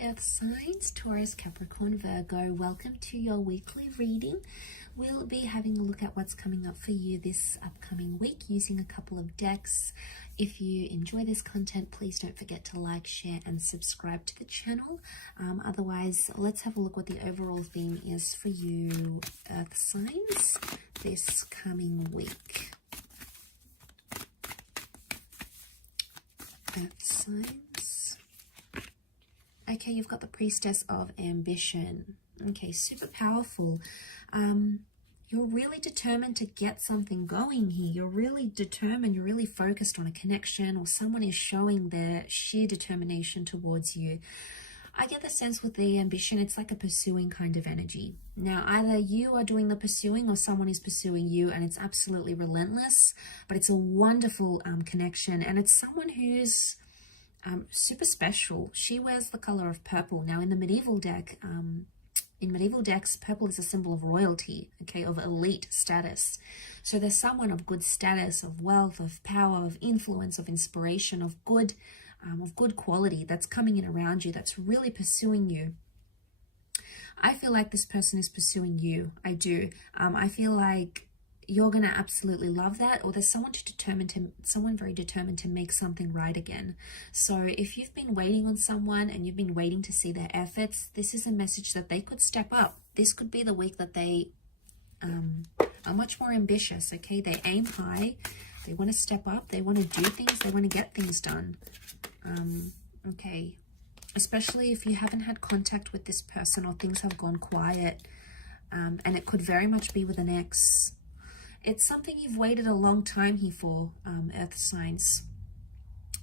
Earth signs, Taurus, Capricorn, Virgo. Welcome to your weekly reading. We'll be having a look at what's coming up for you this upcoming week using a couple of decks. If you enjoy this content, please don't forget to like, share, and subscribe to the channel. Otherwise, let's have a look what the overall theme is for you, Earth signs, this coming week. Earth signs. Okay, you've got the Priestess of Ambition. Okay, super powerful. You're really determined to get something going here. You're really determined, you're really focused on a connection, or someone is showing their sheer determination towards you. I get the sense with the ambition, it's like a pursuing kind of energy. Now, either you are doing the pursuing or someone is pursuing you, and it's absolutely relentless, but it's a wonderful connection, and it's someone who's super special. She wears the color of purple. Now, in the medieval deck, in medieval decks, purple is a symbol of royalty, okay, of elite status. So there's someone of good status, of wealth, of power, of influence, of inspiration, of good quality that's coming in around you, that's really pursuing you. I feel like this person is pursuing you. I do. I feel like you're going to absolutely love that, or there's someone very determined to make something right again. So if you've been waiting on someone and you've been waiting to see their efforts, this is a message that they could step up. This could be the week that they are much more ambitious, okay? They aim high, they want to step up, they want to do things, they want to get things done. Okay, especially if you haven't had contact with this person or things have gone quiet, and it could very much be with an ex. It's something you've waited a long time here for, Earth signs.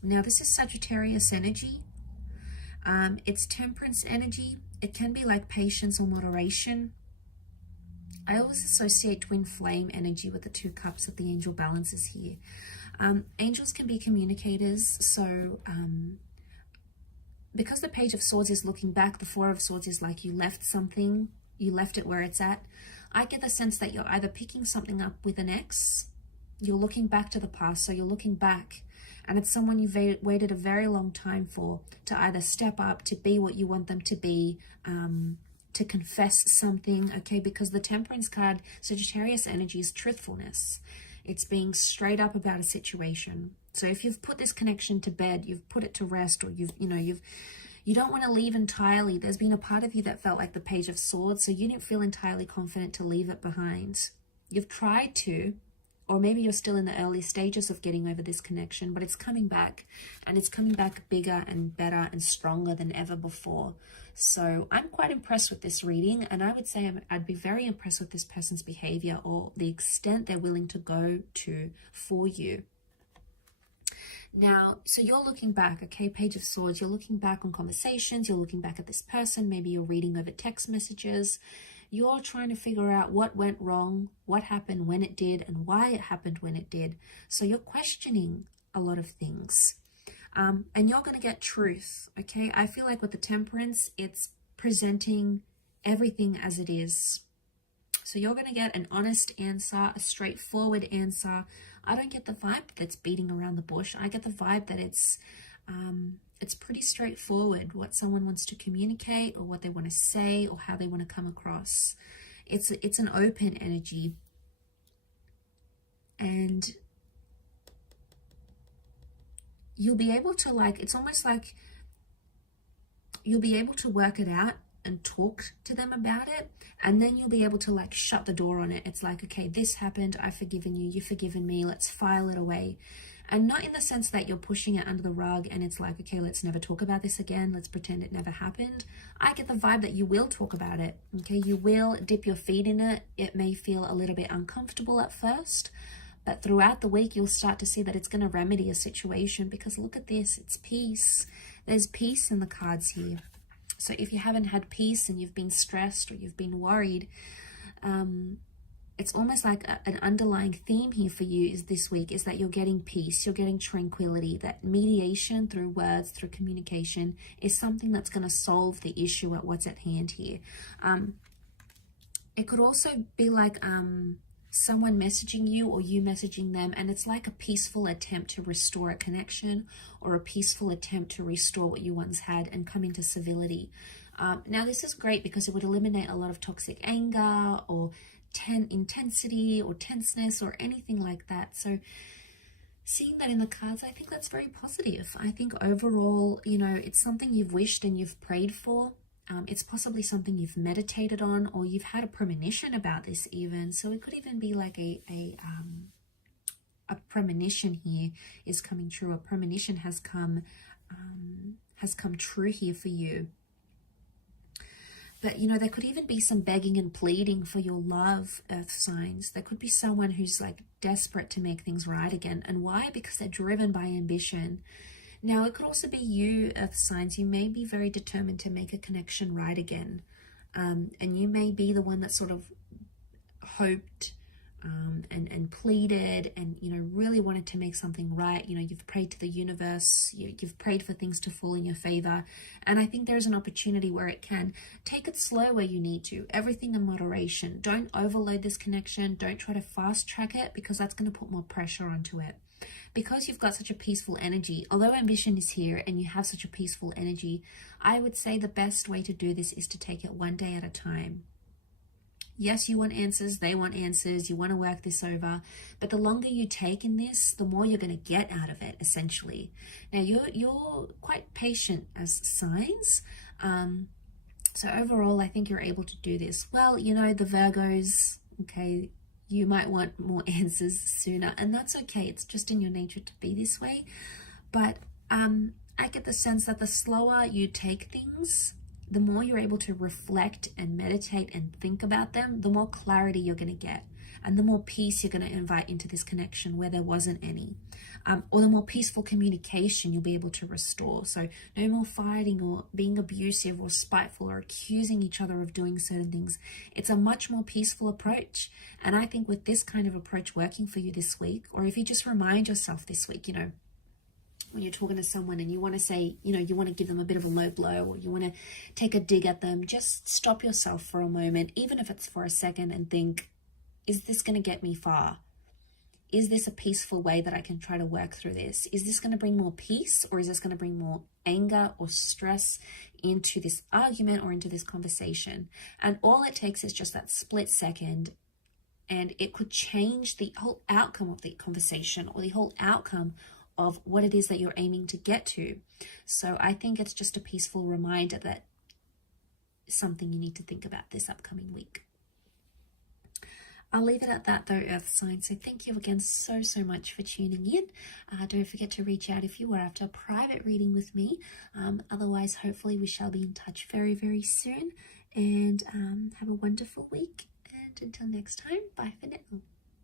Now, this is Sagittarius energy. It's Temperance energy. It can be like patience or moderation. I always associate twin flame energy with the 2 cups that the angel balances here. Angels can be communicators. So because the Page of Swords is looking back, the 4 of Swords is like you left something, you left it where it's at. I get the sense that you're either picking something up with an ex, you're looking back to the past, so you're looking back, and it's someone you've waited a very long time for, to either step up, to be what you want them to be, to confess something, okay? Because the Temperance card, Sagittarius energy, is truthfulness. It's being straight up about a situation. So if you've put this connection to bed, you've put it to rest, or you don't want to leave entirely. There's been a part of you that felt like the Page of Swords, so you didn't feel entirely confident to leave it behind. You've tried to, or maybe you're still in the early stages of getting over this connection, but it's coming back, and it's coming back bigger and better and stronger than ever before. So I'm quite impressed with this reading, and I would say I'd be very impressed with this person's behavior or the extent they're willing to go to for you. Now, so you're looking back, okay, Page of Swords, you're looking back on conversations, you're looking back at this person, maybe you're reading over text messages, you're trying to figure out what went wrong, what happened when it did, and why it happened when it did. So you're questioning a lot of things, and you're going to get truth, okay? I feel like with the Temperance, it's presenting everything as it is. So you're going to get an honest answer, a straightforward answer. I don't get the vibe that's beating around the bush. I get the vibe that it's pretty straightforward what someone wants to communicate, or what they want to say, or how they want to come across. It's an open energy, and you'll be able to, like, it's almost like you'll be able to work it out and talk to them about it, and then you'll be able to, like, shut the door on it. It's like, okay, this happened, I've forgiven you, you've forgiven me, let's file it away. And not in the sense that you're pushing it under the rug and it's like, okay, let's never talk about this again, let's pretend it never happened. I get the vibe that you will talk about it, okay? You will dip your feet in it. It may feel a little bit uncomfortable at first, but throughout the week you'll start to see that it's going to remedy a situation, because look at this, it's peace. There's peace in the cards here. So if you haven't had peace and you've been stressed or you've been worried, it's almost like an underlying theme here for you is this week is that you're getting peace, you're getting tranquility, that mediation through words, through communication is something that's going to solve the issue at what's at hand here. It could also be like someone messaging you or you messaging them, and it's like a peaceful attempt to restore a connection or a peaceful attempt to restore what you once had and come into civility. Now, this is great because it would eliminate a lot of toxic anger or intensity or tenseness or anything like that. So seeing that in the cards, I think that's very positive. I think overall, you know, it's something you've wished and you've prayed for. It's possibly something you've meditated on, or you've had a premonition about this even. So it could even be like a premonition here is coming true. A premonition has come true here for you. But, you know, there could even be some begging and pleading for your love, earth signs. There could be someone who's like desperate to make things right again. And why? Because they're driven by ambition. Now, it could also be you, earth signs. You may be very determined to make a connection right again. And you may be the one that sort of hoped and pleaded and, you know, really wanted to make something right. You know, you've prayed to the universe, you've prayed for things to fall in your favor. And I think there's an opportunity where it can. Take it slow where you need to, everything in moderation. Don't overload this connection. Don't try to fast track it, because that's going to put more pressure onto it. Because you've got such a peaceful energy, although ambition is here and you have such a peaceful energy, I would say the best way to do this is to take it one day at a time. Yes, you want answers, they want answers, you want to work this over, but the longer you take in this, the more you're going to get out of it, essentially. Now, you're quite patient as signs, so overall, I think you're able to do this. Well, you know, the Virgos, okay, you might want more answers sooner, and that's okay. It's just in your nature to be this way, but I get the sense that the slower you take things, the more you're able to reflect and meditate and think about them, the more clarity you're going to get, and the more peace you're going to invite into this connection where there wasn't any, or the more peaceful communication you'll be able to restore. So no more fighting or being abusive or spiteful or accusing each other of doing certain things. It's a much more peaceful approach. And I think with this kind of approach working for you this week, or if you just remind yourself this week, you know, when you're talking to someone and you want to say, you know, you want to give them a bit of a low blow, or you want to take a dig at them, just stop yourself for a moment, even if it's for a second, and think, is this going to get me far? Is this a peaceful way that I can try to work through this? Is this going to bring more peace, or is this going to bring more anger or stress into this argument or into this conversation? And all it takes is just that split second, and it could change the whole outcome of the conversation or the whole outcome of what it is that you're aiming to get to. So I think it's just a peaceful reminder that something you need to think about this upcoming week. I'll leave it at that though, earth signs. So thank you again so much for tuning in. Don't forget to reach out if you are after a private reading with me. Otherwise, hopefully we shall be in touch very soon. And have a wonderful week. And until next time, bye for now.